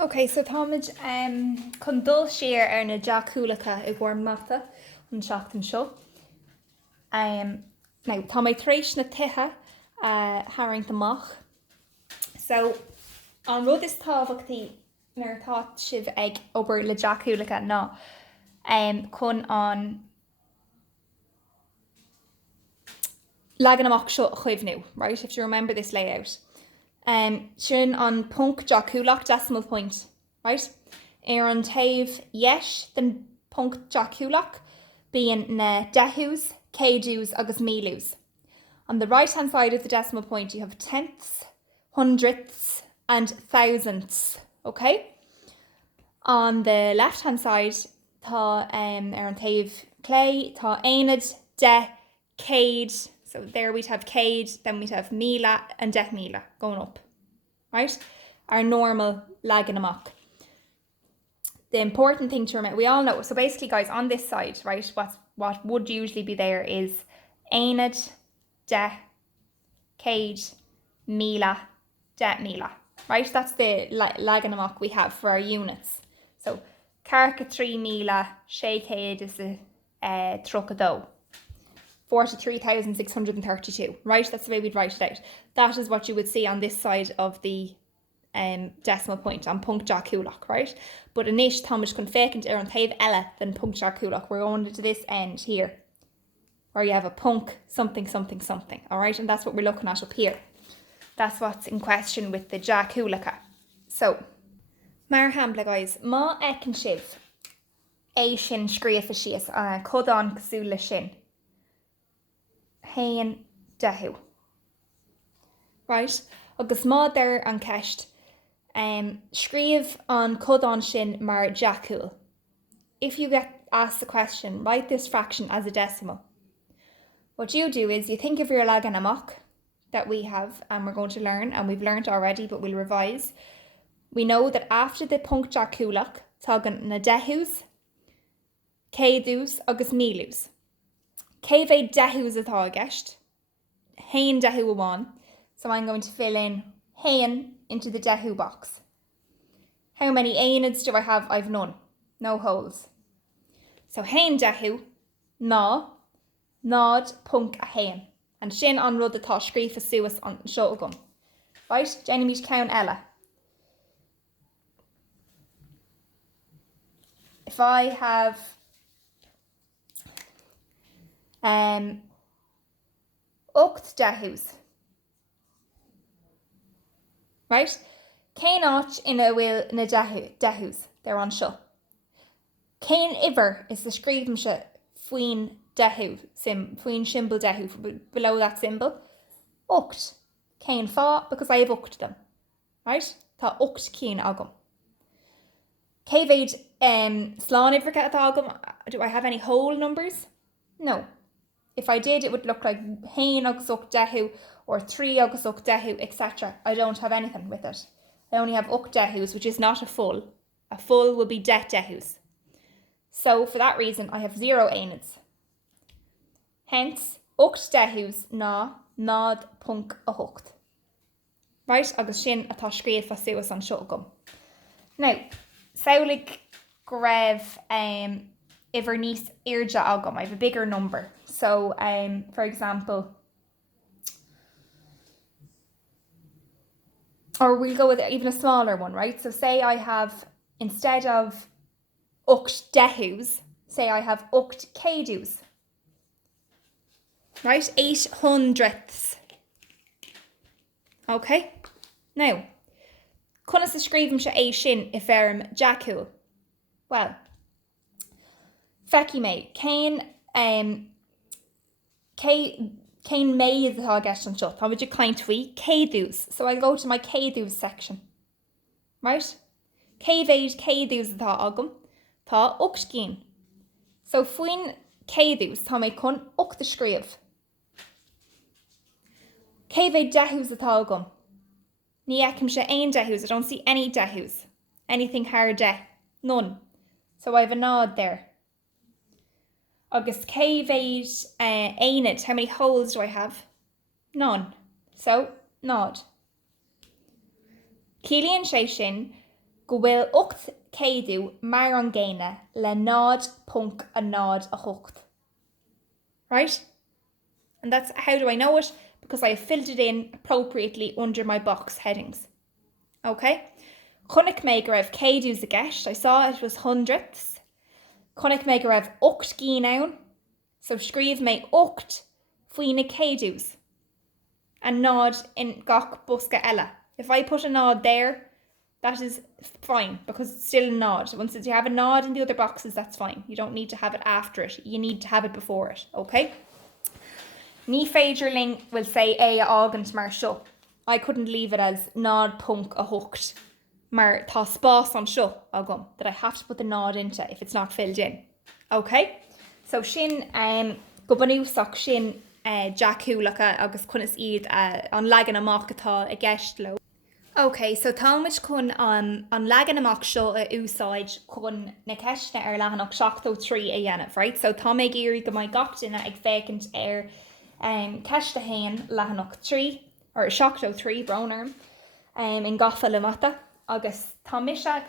Okay, so táid chun dul siar ar na Deachúlacha I bhór mata an seachtain seo. Now, tá méid tréis na tithe haing amach. So, an rud is táhachttaí nar tá sibh ag obair le Deachúlacha ná chun an legan amach seo chuimhnú, right? If you remember this layout. Sin an punk Deachúlach decimal point, right? Ar an taobh yes den punk Deachúlach bíon na dehús, céadús agus mílús. On the right hand side of the decimal point you have tenths, hundredths and thousandths, okay? On the left hand side tá ar an taobh clay tá aonad, de, céad. So there we'd have céad, then we'd have míle and 10,000 going up, right? Our normal legan amach. The important thing to remember, we all know, so basically guys, on this side, right, what would usually be there is aonad, de, céad, míle, 10,000, right? That's the legan amach we have for our units. So carcha 3,000, sé céad is the trocadó. 43,632, right? That's the way we'd write it out. That is what you would see on this side of the decimal point, on punct Deachúlach, right? But inis táid chun fécint ar an taobh eile than punct Deachúlach. We're going to this end here, where you have a punk something, something, something, all right? And that's what we're looking at up here. That's what's in question with the Deachúlacha. So, mar hambla guys, má ecin sibh é sin scríofa síos codán cosúla sin. Hain dehú. Right? Agus má there an ceist scríomh an codán sin mar deacúil. If you get asked the question, write this fraction as a decimal. What you do is you think of your legan amach that we have and we're going to learn, and we've learned already but we'll revise. We know that after the punct Deachúlach tágan na dehús, céadús agus mílús. Céimh é dehús atá a gceist, hain dehú amháin. So I'm going to fill in hain into the dehú box. How many aonads do I have? I've none. No holes. So hain dehú, ná, nád punk a hain. And sin an rud atá scríofa suas an seo agam. Right? Jenny meet count eile. If I have ocht dehús, right? Cén áit ina bhfuil na dehús, they're on seo. Cén iver is the scríbimse faoin dehú, faoin symbol dehú, below that symbol. Ocht. Cén fá, because I have ocht them, right? Tá ocht cín agam. Céimh slán iver get agam, do I have any whole numbers? No. If I did, it would look like hain agus ocht dehú or 3 agus ocht dehú, etc. I don't have anything with it. I only have ocht dehús, which is not a full. A full will be 10 dehús. So for that reason, I have 0 aonads. Hence, ocht dehús ná nád punk a hocht. Right? Agus sin atá scríofa suas an seo agam. Now, saolig greibh iver níos irde agam. I have a bigger number. So, for example, or we'll go with even a smaller one, right? So say I have, instead of ocht dehús, say I have ocht céadús, right? 800ths. Okay? Now, conna sa scríbim se é sin I ferm Deachúil? Well, feici mé, cén méid atá gceist an seo, tá muidir cleint faoi céadús. So I'll go to my céadús section. Right? Céimh céadús atá agam, tá ocht cín. So faoin céadús tá mé chun ocht a scríobh. Céimh dehús atá agam. Ní eicim se aon dehús. I don't see any dehús. Anything higher de. None. So I have a nod there. Agus céimh aonad. How many holes do I have? None. So, nod. Cílíonn sé sin go bhfuil 8 céadú mar an ggéine le nád punk a nád a hocht. Right? And that's how do I know it? Because I have filled it in appropriately under my box headings. Okay? Chunnic mé go raibh céadús a gceist. I saw it was hundredths. Chunnic mé go raibh 8 gínán. So scríomh mé 8 faoin na céadús. A nod in gach busca eile. If I put a nod there, that is fine because it's still a nod. Once you have a nod in the other boxes, that's fine. You don't need to have it after it. You need to have it before it, okay? Ní féidirling will say a agant mar seo. I couldn't leave it as nod punk a hooked. Mar tá spás an seo agam that I have to put the nod into if it's not filled in. Okay? So sin go banúsach sin Deachúlacha agus cunas iad an legan amach atá a gceist lo. Okay, so támuid chun an legan amach seo a úsáid chun na ceistne ar lehanach 73 a dhéanamh, right? So tá mé géirí go maiid gach duine ag fécint ar ceiste hain lehanach 3 or 73 brownarm in gafa le mata agus tá mise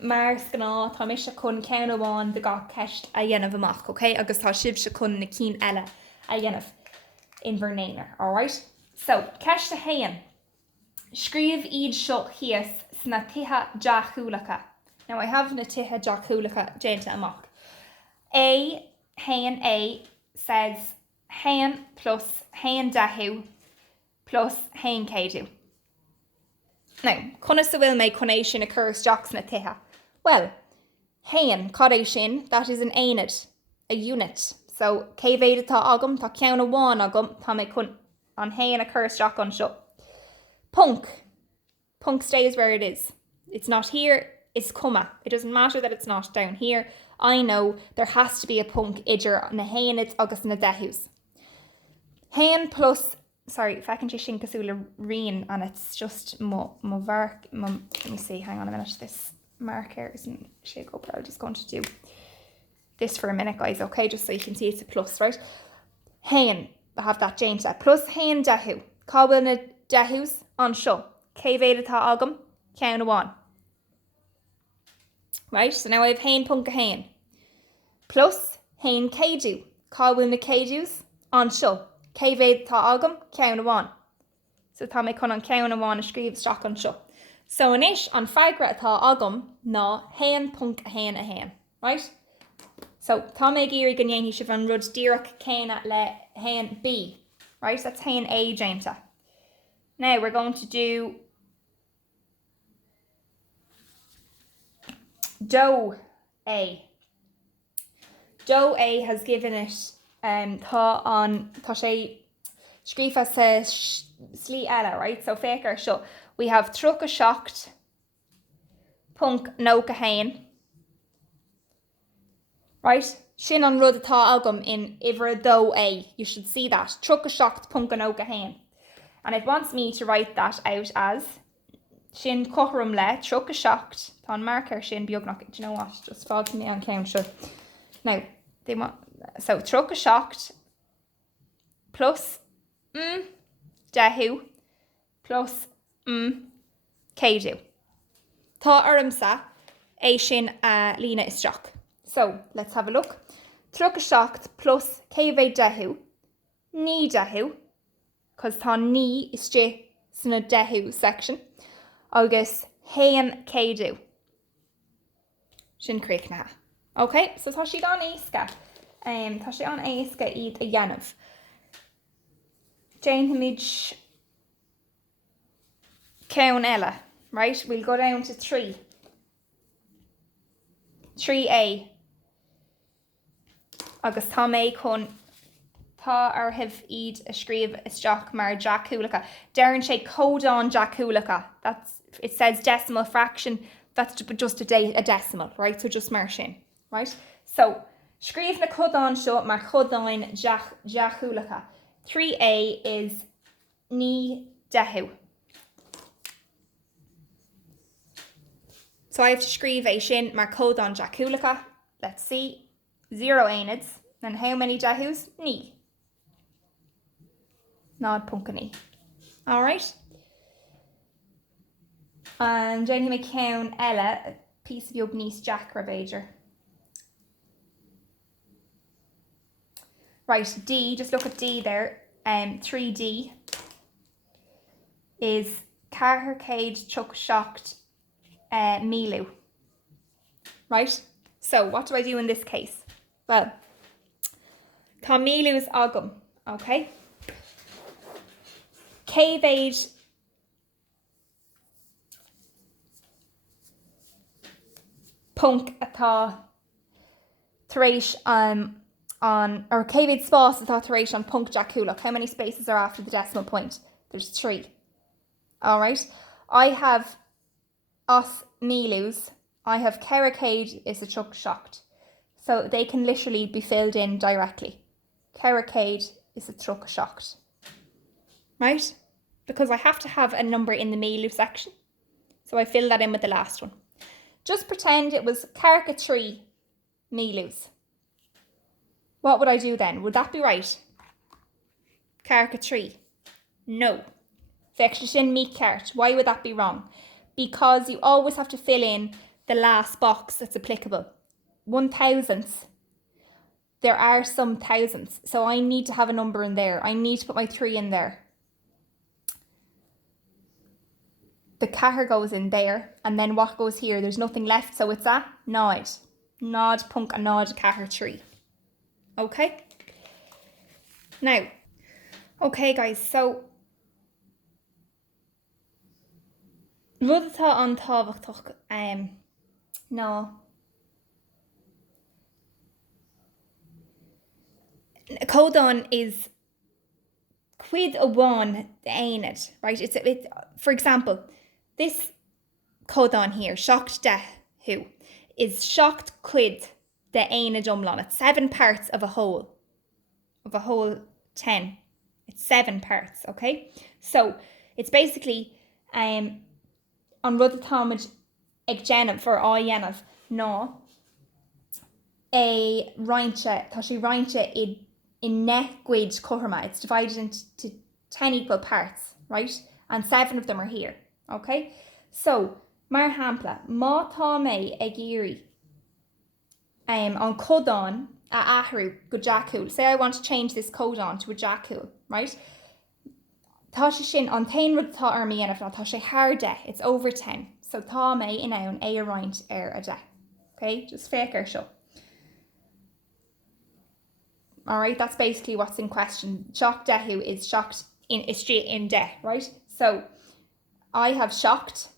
mar scaná tá mise chun ceann amháin de gach ceist a dhéanamh amach, okay? Agus tá sibse chun na cín eile a dhéanamh in bhirnéanar, alright? So, ceiste hain. Scríomh iad seo chias sna tithe Deachúlacha. Now I have na tithe Deachúlacha déanta amach. Hain A says hain plus hain dehú plus hain céadú. Now, conna sa bhfuil mé conéis sin occurs Jacks na tithe. Well, hain, cad sin, that is an aonid, a unit. So, cévéad atá agam, tá ceann amháin agam, tá mé chun an hain occurs Jack an seo. Punk. Punk stays where it is. It's not here, it's comma. It doesn't matter that it's not down here. I know there has to be a punk idir na hainid agus na dehús. Hain plus, sorry, if I can just shinkasula reen and it's just let me see, hang on a minute. This marker isn't shake up. I'm just going to do this for a minute, guys, okay? Just so you can see it's a plus, right? Hain, I have that jainta. Plus hain dehú. Cábhfuil na dehús an seo. Cévéad atá agam, ceann amháin. Right, so now I have hain punk a hain. Plus hain céadú. Cábhfuil na céadús an seo. Cévéad atá agam, ceann amháin. So tá mé chun an ceann amháin a scríomh straach an seo. So inis an feigra atá agam ná hain punk a hain. Right? So tá mé géirí go ndéanfaí sibh an rud díreach céine le hain B. Right, that's hain A jainta. Now we're going to do Doe A. Doe A has given it tá sé scrífa sa slí eile, right? So fécar seo. We have truck a shocked punk no a hain. Right? Sin an rud atá agam in Ivra Doe A. You should see that. Truck a shocked punk no a hain. And it wants me to write that out as sin cochrum le, truck a shocked, tá marker sin beagnach. Do you know what? Just fog me on count sure. Now, they want, so truck a shocked plus dehú plus céadú. Tá ormsa é sin lína isteach. So, let's have a look. Truck a shocked plus cévéad dehú, ní dehú, because tá ní is sna dehú section, agus hain céadú. Sin críoch na. Okay, so tá siad an éasca. Tá sé an éasca iad a dhéanamh. Déanfaimid ceann eile, right? We'll go down to 3. 3A. Agus tá mé chun tá arthibh iad a scríomh isteach mar Deachúlacha. Dearann sé códán Deachúlacha. It says decimal fraction. That's just a decimal, right? So just mar sin, right? So, scríomh na códán seo mar códáin Deachúlacha. 3A is ní dehú. So I have to scríomh é sin mar códán Deachúlacha. Let's see. 0 aonids. And how many dehús? Ní. Nád punca ní. Alright? And Jane McCown Ella, a piece of your niece Jack Rabager. Right, D, just look at D there. 3D is Carher Cage Chuck Shocked Milu. Right? So what do I do in this case? Well, Tá Milu's agam, okay? Cave age punk atá taréis on or cave spas atá taréis on punk Deachúlacha. How many spaces are after the decimal point? There's 3. Alright. I have us Milu's. I have Carricade is a chuck shocked. So they can literally be filled in directly. Carricade is a truck shocked. Right? Because I have to have a number in the Milu section. So I fill that in with the last one. Just pretend it was Carca 3 Milu's. What would I do then? Would that be right? Carca 3. No. Fection meat cart. Why would that be wrong? Because you always have to fill in the last box that's applicable. 1,000ths. There are some thousands. So I need to have a number in there. I need to put my 3 in there. The cahar goes in there. And then what goes here? There's nothing left. So it's a nod. Nod, punk, a nod, cahar 3. Okay? Now, okay guys, so rud atá an tábhachtach ná códán is quid a one the ained, right? It's for example, this códán here, shocked de who is shocked quid the ained umlan. It's 7 parts of a whole 10. It's 7 parts, okay? So it's basically on rud atá ag déanamh for áhéanamh ná a roinche, tá sé roinche in quid cothorma. It's divided into 10 equal parts, right? And 7 of them are here, okay? So, mar hampla, má tá mé ag iarraidh on codán a ahrú go Deachúil. Say I want to change this codán to a Deachúil, right? Tá sé sin an tain rud tá ar mianamh ná tá sé thar de. It's over 10. So tá mé in ann a roint ar a de. Okay, just fécar seo. Alright, that's basically what's in question. Shocked dehu is shocked is straight in de, right? So I have shocked.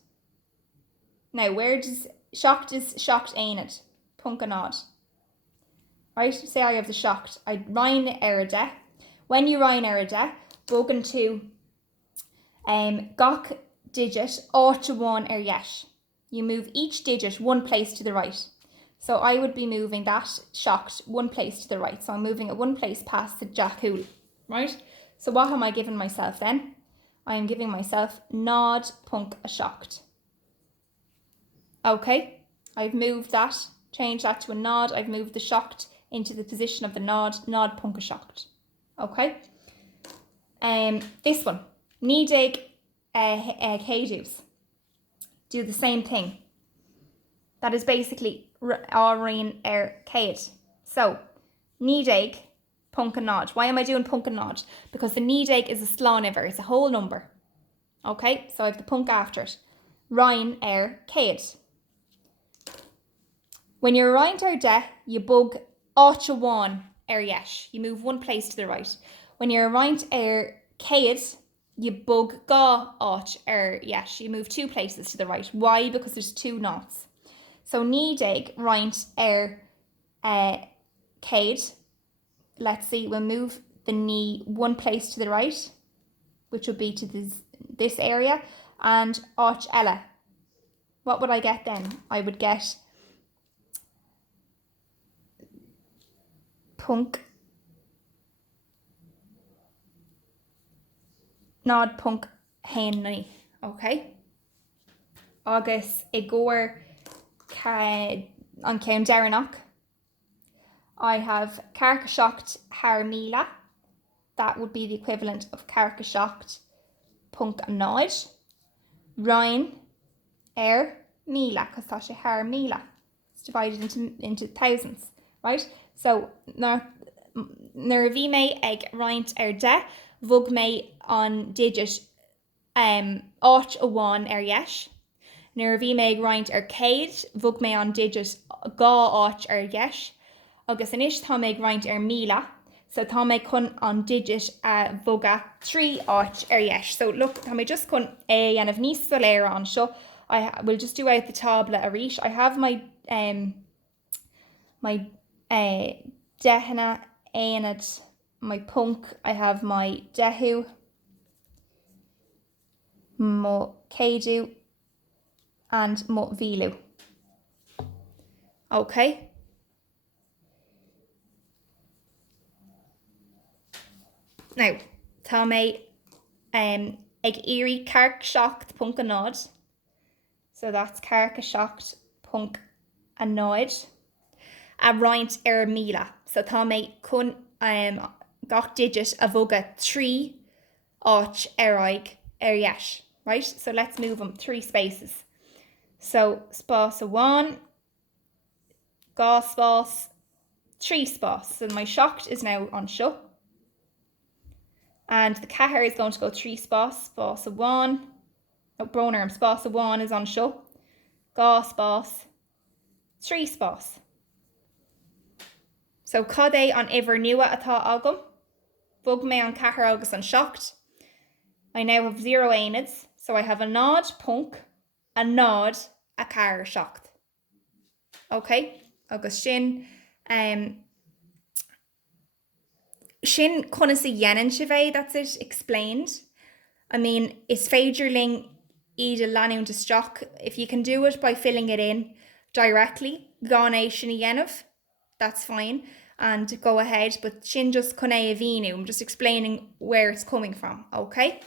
Now where does shocked is shocked ain't punk a nod. Right? Say I have the shocked. I rhyne ar a de. When you rhyne ar a de, bogan to gach digit áit one ar yesh. You move each digit 1 place to the right. So I would be moving that shocked 1 place to the right. So I'm moving it 1 place past the Deachúil, right? So what am I giving myself then? I am giving myself nod punk a shocked. Okay, I've moved that, changed that to a nod. I've moved the shocked into the position of the nod punk a shocked. Okay. This one, nídig céadús. Do the same thing. That is basically áiríonn ar céad. So, nídig punk a nod. Why am I doing punk a nod? Because the nídig is a slániver, it's a whole number. Okay, so I have the punk after it. Ryan ar céad. When you're roint ar de, you bug áit one ar yesh. You move 1 place to the right. When you're roint ar céad, you bug gá áit ar yesh. You move 2 places to the right. Why? Because there's 2 knots. So nídig roint ar céad. Let's see, we'll move the knee 1 place to the right, which would be to this area, and áit ella. What would I get then? I would get punk, nod punk henny, okay? Agus igor an céim deranach. I have carca shocked harmila. That would be the equivalent of carca shocked punk a nod. Ryan míle, cos tá sé thar míle. It's divided into thousands, right? So nar bhí mé ag roint de, bhog mé an digit 8 amháin dheis. Nuair bhí mé ag roint céad, bhog mé an digit 2 dheis. Agus inis tá mé ag roint míle, so tá mé chun an digit bhoga 3 dheis. So look, tá mé just chun anamh níos soléire an seo. I will just do out the table a rís. I have my dehana aonad, my punk, I have my dehu, mo céadú, and mo bhílú. Okay. Now, tá mé ag éirí carc seacht punk a nád. So that's carc a seacht punk a náid. A roint míle. So tá mé chun gach digit a bhoga 3 aig dheis. Right? So let's move them 3 spaces. So spás a 1, 2 spás, 3 spás. So my seacht is now on seo. And the cahar is going to go 3 spás. Spás a 1. No, bronerm. Spás a 1 is on seo. 2 spás, 3 spás. So cad é an iver nua atá agam. Bug mé an cahar agus an seacht. I now have 0 aonids. So I have a nod punk, a nod, a cahar seacht. Okay? Agus sin sin conas a dhéanann si bheith, that's it, explained. I mean, it's féidirling iad a leanúint isteach. If you can do it by filling it in directly, gan é sin a dhéanamh, that's fine, and go ahead, but sin just chun é a bhíniú. I'm just explaining where it's coming from, okay?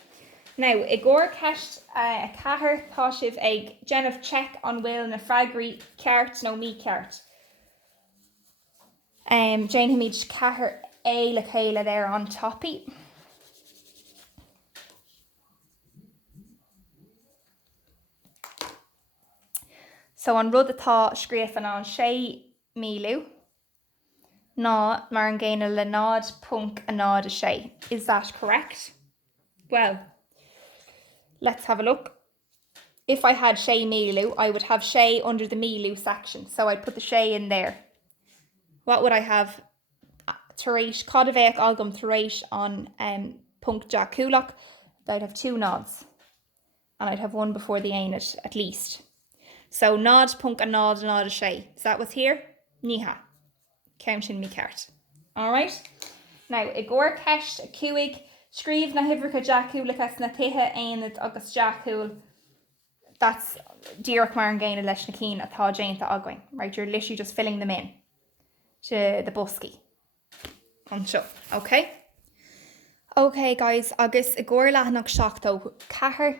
Now, I gcóir ceist a cahar tá sibh ag déanamh check an bhfuil na freagraí ceart nó mí ceart. Jane hamid cahar é le chéile there on toppy. So an rud atá scríofann an 6 mílú ná mar an ggéine le nád punk a nád a 6. Is that correct? Well, let's have a look. If I had 6 mílú, I would have 6 under the mílú section. So I'd put the 6 in there. What would I have? Taréis cad a bheith agam taréis on punk Deachúlacha. I'd have 2 nods. And I'd have 1 before the aonad at least. So nod punk a nod a 6. Is that what's here? Níha. Counting me cart. Alright? Now, I gcóir ceist a cuaig, scríomh na hibhreacha Deachúlacha na tithe aonad agus Deachúil. That's díreach mar an ggéine leis na cín atá déanta againn. Right? You're literally just filling them in to the busky. On seo. Okay? Okay, guys, agus I gcóir leathanach seachtó cahar.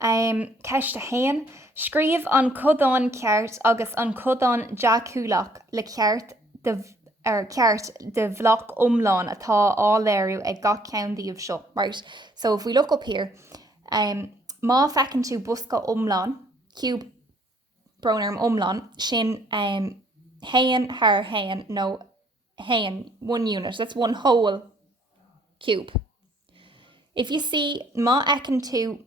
Ceist a haon. Scríomh an codán ceart agus an codán Deachúlacha le ceart de bhloc umlán atá áléirú ag gach ceandaíomh seo. Right? So if we look up here, má fecinn tú busca umlán, cube bronerm umlán, sin haon haar haon, no haon, 1 unit. That's 1 whole cube. If you see, má ecinn tú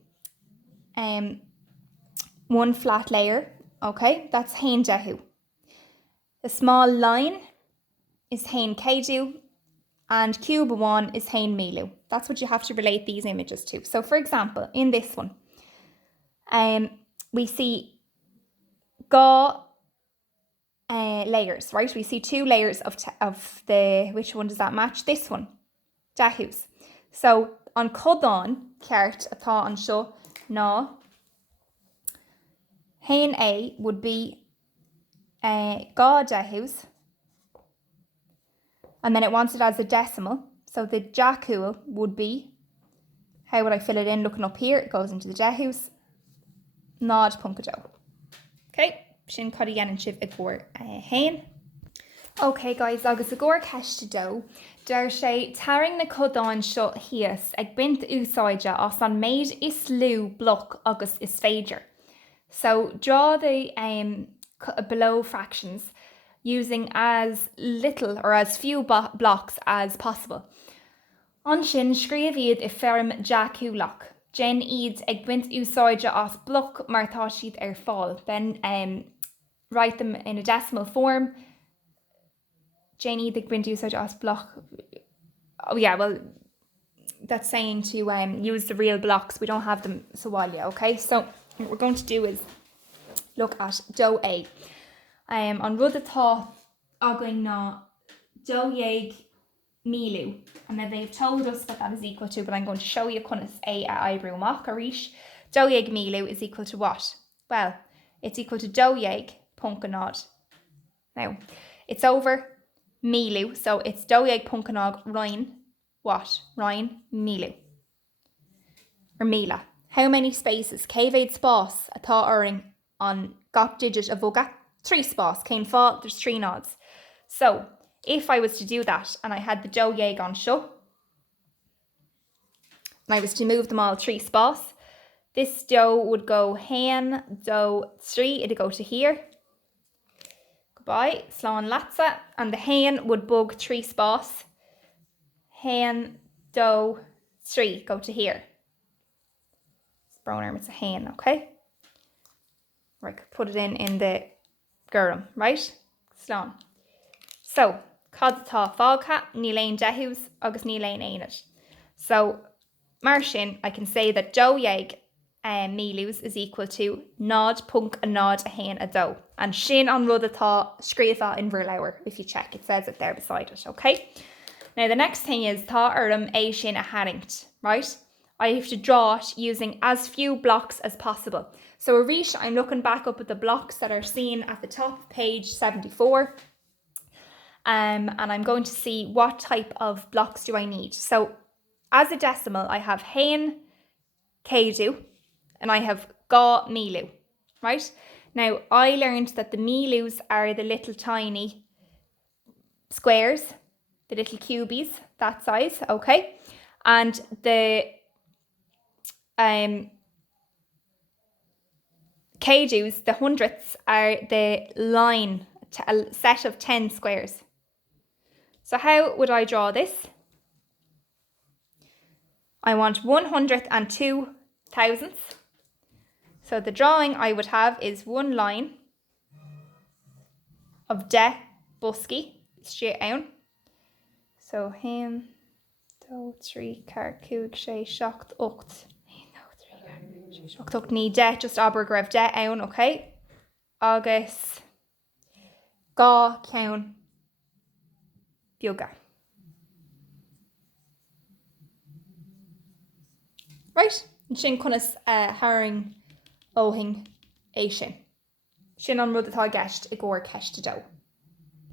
1 flat layer, okay, that's haon dehu. The small line is haon céadú, and cube 1 is haon mílú. That's what you have to relate these images to. So for example, in this one, we see gá layers, right? We see 2 layers of the, which one does that match? This one, dehús. So on codán ceart atá an seo ná, haon A would be gá dehús, and then it wants it as a decimal. So the Deachúil would be, how would I fill it in? Looking up here, it goes into the dehús, nád punkadó. Okay, sin cad dhéanann sibh ag gcóir haon. Okay, guys, agus a gcóir ceist dó, deir sé taring na codáin seo híos ag bint úsáide as an méid is lú bloc agus is féidir. So draw the below fractions using as little or as few blocks as possible. An sin scríobh iad I ferm Deachúlacha. Jen iad ag buint úsáide as bloc mar tá siad ar fáil. Then write them in a decimal form. Jen iad ag buint úsáide as bloc. Oh yeah, well, that's saying to use the real blocks. We don't have them so well yet, okay? So what we're going to do is look at dó A. An rud atá againn ná dó dhéag mílú. And then they've told us what that is equal to, but I'm going to show you chunas A a oibriú amach arís. Dó dhéag mílú is equal to what? Well, it's equal to dó dhéag puncanad. Now, it's over mílú, so it's dó dhéag puncanad roin what? Roin mílú. Or míla. How many spaces? Cévéid spás atá uring on gach digit a bhoga? 3 spás. Céim fá, there's 3 nods. So, if I was to do that and I had the dó dhéag on show, and I was to move them all 3 spás, this dó would go hen, dó 3, it'd go to here. Goodbye, slán latsa, and the hen would bug 3 spás. Hen, dó 3, go to here. It's brown arm, it's a hen, okay? Right, put it in the gurrum, right? Slán. So, cad atá fágcha, ní léon dehús agus ní léon éanad. So, mar sin, I can say that dó dhéag mílús is equal to nád punk a nád a hen a dó. And sin an rud atá scríofa in Verlauer, if you check, it says it there beside it, okay? Now the next thing is tá orm é sin a haringt, right? I have to draw it using as few blocks as possible. So arís, I'm looking back up at the blocks that are seen at the top of page 74. And I'm going to see what type of blocks do I need. So as a decimal, I have hen céadú and I have gá mílú, right? Now I learned that the mílús are the little tiny squares, the little cubies, that size, okay? And the céadús, the hundredths, are the line, a set of 10 squares. So how would I draw this? I want 102 thousandths. So the drawing I would have is one line of de busky, straight down. So hen, dó 3, car cúig sé, seacht, ocht. Seacht ocht ní de, just aber greibh de down, okay? Agus gá ceann beaga. Right? And sin conas haring óhing é sin. Sin an rud atá gceist I gcóir ceist dó.